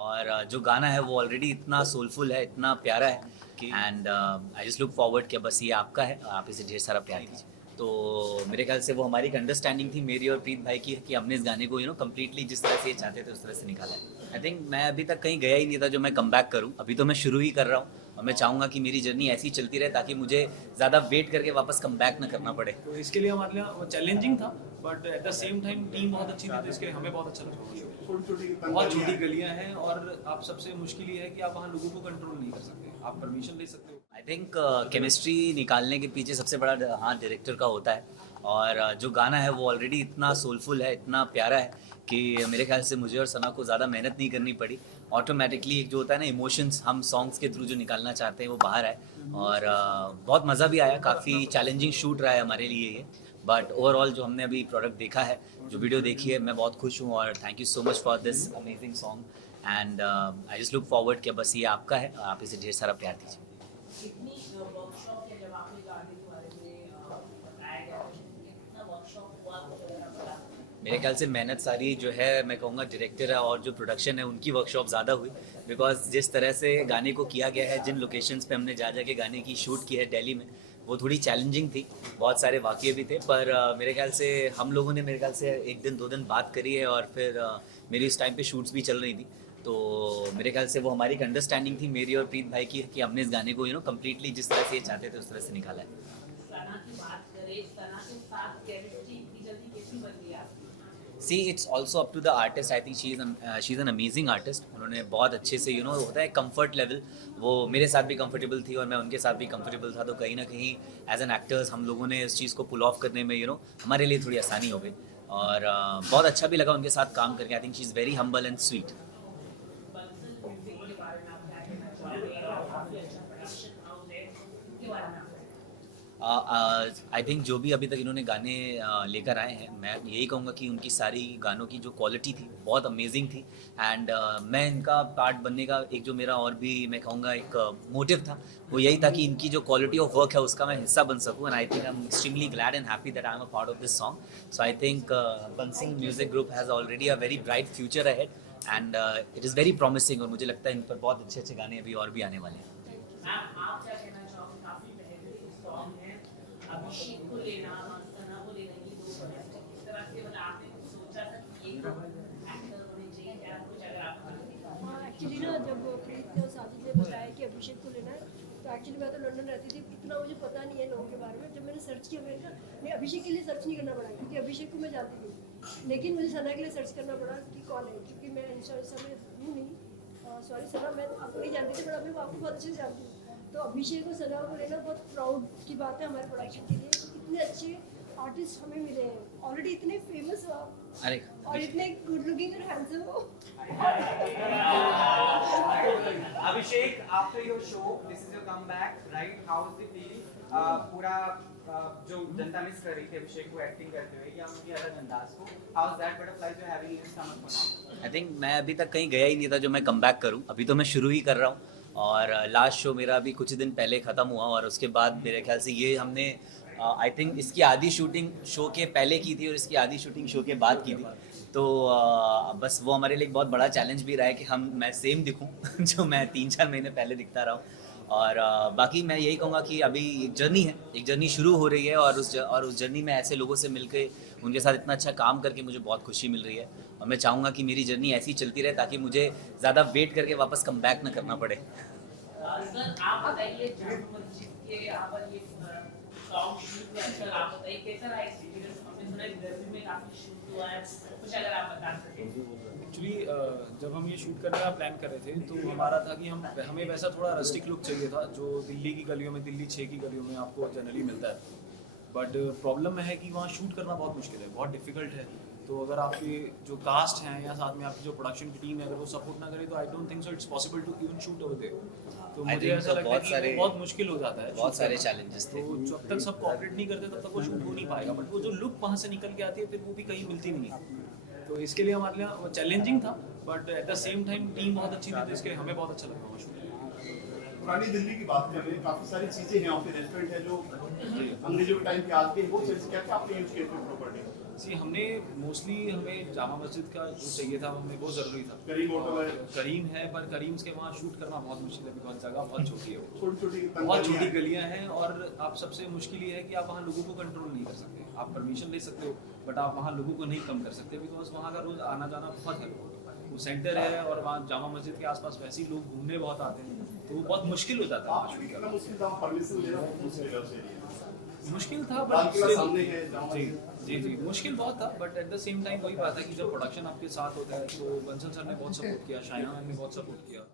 और जो गाना है वो ऑलरेडी इतना सोलफुल है, इतना प्यारा है and I just look forward कि बस ये आपका है, आप इसे ढेर सारा प्यार दीजिए। तो मेरे ख्याल से वो हमारी एक अंडरस्टैंडिंग थी मेरी और प्रीत भाई की कि हमने इस गाने को कम्प्लीटली जिस तरह से ये चाहते थे उस तरह से निकाला है। आई थिंक मैं अभी तक कहीं गया ही नहीं था जो मैं कम बैक करूँ, अभी तो मैं शुरू ही कर रहा हूँ और मैं चाहूँगा कि मेरी जर्नी ऐसी ही चलती रहे ताकि मुझे ज़्यादा वेट करके वापस कम बैक ना करना पड़े। तो इसके लिए हमारे लिए वो चैलेंजिंग था, but at the same time team बहुत अच्छी थी, तो इसके लिए हमें बहुत अच्छा लगा। बहुत छोटी गलियां हैं और आप सबसे मुश्किल ये है कि आप वहाँ लोगों को कंट्रोल नहीं कर सकते, आप परमिशन दे सकते हो। आई थिंक केमिस्ट्री निकालने के पीछे सबसे बड़ा हाथ डायरेक्टर का होता है और जो गाना है वो ऑलरेडी इतना सोलफुल है, इतना प्यारा है कि मेरे ख्याल से मुझे और सना को ज़्यादा मेहनत नहीं करनी पड़ी। ऑटोमेटिकली एक जो होता है ना इमोशंस हम सॉन्ग्स के थ्रू जो निकालना चाहते हैं वो बाहर आए और बहुत मज़ा भी आया। काफ़ी चैलेंजिंग शूट रहा है हमारे लिए ये, बट ओवरऑल जो हमने अभी प्रोडक्ट देखा है, जो वीडियो देखी है, मैं बहुत खुश हूँ और thank you so much for this amazing song and I just look forward कि बस ये आपका है, आप इसे ढेर सारा प्यार दीजिए। कितनी वर्कशॉप या जब आपने गाने के बारे में बताया गया कितना वर्कशॉप हुआ वगैरह पड़ा? मेरे ख्याल से मेहनत सारी जो है मैं कहूँगा डायरेक्टर है और जो प्रोडक्शन है उनकी वर्कशॉप ज़्यादा हुई, बिकॉज जिस तरह से गाने को किया गया है, जिन लोकेशंस पे हमने जा के गाने की शूट की है दिल्ली में, वो थोड़ी चैलेंजिंग थी। बहुत सारे वाक़ये भी थे पर मेरे ख्याल से हम लोगों ने मेरे ख्याल से एक दिन दो दिन बात करी है और फिर मेरी उस टाइम पे शूट्स भी चल रही थी। तो मेरे ख्याल से वो हमारी एक अंडरस्टैंडिंग थी मेरी और प्रीत भाई की कि हमने इस गाने को कम्प्लीटली जिस तरह से ये चाहते थे उस तरह से निकाला है। सना की बात करें, सना के साथ केमिस्ट्री इतनी जल्दी कैसी बन गई आपकी? See it's also up to the artist. I think she is an amazing artist. उन्होंने बहुत अच्छे से होता है कंफर्ट लेवल, वो मेरे साथ भी कंफर्टेबल थी और मैं उनके साथ भी कंफर्टेबल था, तो कहीं ना कहीं एज एन एक्टर्स हम लोगों ने इस चीज़ को पुल ऑफ करने में हमारे लिए थोड़ी आसानी हो गई और बहुत अच्छा भी लगा उनके साथ काम करके। आई think she is very humble and sweet. Bansal music के बारे में आप क्या कहना चाहोगे? और काफी अच्छा प्रोडक्शन हाउस है, उसके बारे में आप आई थिंक जो भी अभी तक इन्होंने गाने लेकर आए हैं, मैं यही कहूँगा कि उनकी सारी गानों की जो क्वालिटी थी बहुत अमेजिंग थी एंड मैं इनका पार्ट बनने का एक जो मेरा और भी मैं कहूँगा एक मोटिव था, वो यही था कि इनकी जो क्वालिटी ऑफ वर्क है उसका मैं हिस्सा बन सकूँ and I think I am extremely glad and happy that I am a part of this song. So I think Bansal music group has already a very bright future ahead and it is very promising और मुझे लगता है इन पर बहुत अच्छे अच्छे गाने अभी और भी आने वाले हैं। मैम आप क्या कहना चाहोगे? काफी बेहतरीन सॉन्ग है, अभिषेक को लेना, सना को लेना, ये दो प्रोडक्ट किस तरह से मतलब आपने कुछ सोचा था कि ये दो एक्टर होने चाहिए क्या कुछ अगर आप हाँ एक्चुअली ना जब प्रीत ने और साजिद ने बताया कि अभिषेक को लेना है, तो एक्चुअली मैं तो लंदन रहती थी, इतना मुझे पता नहीं है लोगों के बारे में। जब मैंने सर्च किया, मैंने कहा नहीं अभिषेक के लिए सर्च नहीं करना पड़ा क्योंकि अभिषेक को मैं जानती थी, लेकिन मुझे सना के लिए सर्च करना पड़ा कि कौन है, क्योंकि मैं इंस्टा में हूँ नहीं। सॉरी सना, मैं आपको नहीं जानती थी बट अभी मैं आपको बहुत अच्छे से जानती हूँ। तो अभिषेक और सना को लेना बहुत प्राउड की बात है हमारे प्रोडक्शन के लिए। इतने अच्छे आर्टिस्ट हमें मिले हैं, ऑलरेडी इतने फेमस हो आप अरे और इतने गुड लुकिंग और हैंडसम हो। Abhishek, after your show, this is your comeback, right? How is the feeling? पूरा जो जनता मिस कर रही थी अभिषेक को एक्टिंग करते हुए या उनकी अलग अंदाज को, how is that butterflies you're having in your stomach for now? I think मैं अभी तक कहीं गया ही नहीं था जो मैं कम बैक करूँ, अभी तो मैं शुरू ही कर रहा हूँ और लास्ट शो मेरा अभी कुछ दिन पहले ख़त्म हुआ और उसके बाद मेरे ख्याल से ये हमने आई थिंक इसकी आधी शूटिंग शो के पहले की थी और इसकी आधी शूटिंग शो के बाद की थी। तो बस वो हमारे लिए एक बहुत बड़ा चैलेंज भी रहा है कि मैं सेम दिखूं जो मैं 3-4 महीने पहले दिखता रहा हूँ और बाकी मैं यही कहूँगा कि अभी एक जर्नी है, एक जर्नी शुरू हो रही है और उस जर्नी में ऐसे लोगों से मिलके उनके साथ इतना अच्छा काम करके मुझे बहुत खुशी मिल रही है और मैं चाहूँगा कि मेरी जर्नी ऐसी चलती रहे ताकि मुझे ज़्यादा वेट करके वापस कम बैक ना करना पड़े। सर आप बताइए जाम मस्जिद के आप ये सॉन्ग शूट में सर आप बताइए कैसा रहा एक्सपीरियंस? हमने सुना है दिल्ली में काफी शूट हुआ है, कुछ अगर आप बता सकें। एक्चुअली जब हम ये शूट करने का प्लान कर रहे थे तो हमारा था कि हमें वैसा थोड़ा रस्टिक लुक चाहिए था जो दिल्ली की गलियों में, दिल्ली 6 की गलियों में आपको जनरली मिलता है। बट प्रॉब्लम है कि वहाँ शूट करना बहुत मुश्किल है, बहुत डिफिकल्ट है। तो अगर आपके जो कास्ट हैं या साथ में आपकी जो प्रोडक्शन की टीम है अगर वो सपोर्ट ना करे तो I don't think so it's possible to even shoot over there. तो I मुझे think ऐसा लगता है कि सारे- बहुत मुश्किल हो जाता है, बहुत shoot सारे करना। challenges थे। तो जब तक सब कोऑपरेट नहीं करते तब तक वो शूट हो नहीं पाएगा, बट वो जो लुक वहाँ से निकल के आती है फिर वो भी कहीं मिलती नहीं है। तो इसके लिए हमारे लिए वो चैलेंजिंग था, but at the same time team बहुत अच्छी थी, तो इसके लिए हमें बहुत अच्छा लगा वो शूट। पुरानी दिल्ली की बात कर रहे हैं, काफी सारी चीजें हैं और फिर रेस्टोरेंट है जो अंग्रेजों के टाइम के आते हैं, वो चीज क्या क्या आपने यूज किया प्रॉपर्टी? सी हमने मोस्टली हमें जामा मस्जिद का जो चाहिए था हमें वो ज़रूरी था। करीम होटल है। करीम है, पर करीम के वहाँ शूट करना बहुत मुश्किल है बिकॉज जगह बहुत छोटी है वो। छोटी छोटी बहुत छोटी गलियाँ हैं और आप सबसे मुश्किल ये है कि आप वहाँ लोगों को कंट्रोल नहीं कर सकते। आप परमिशन ले सकते हो बट आप वहाँ लोगों को नहीं कम कर सकते बिकॉज वहाँ का रोज़ आना जाना बहुत है। वो सेंटर है और वहाँ जामा मस्जिद के आसपास वैसे ही लोग घूमने बहुत आते हैं तो वो बहुत मुश्किल हो जाता है वहाँ शूट करना। मुश्किल था, परमिशन लेना बहुत मुश्किल है उस एरिया में। मुश्किल था लाल बट किला सामने है, जामा जी मस्जिद। जी जी मुश्किल बहुत था but at the same time वही बात है कि जब प्रोडक्शन आपके साथ होता है तो बंसल सर ने बहुत सपोर्ट किया, शाइना मैम ने बहुत सपोर्ट किया।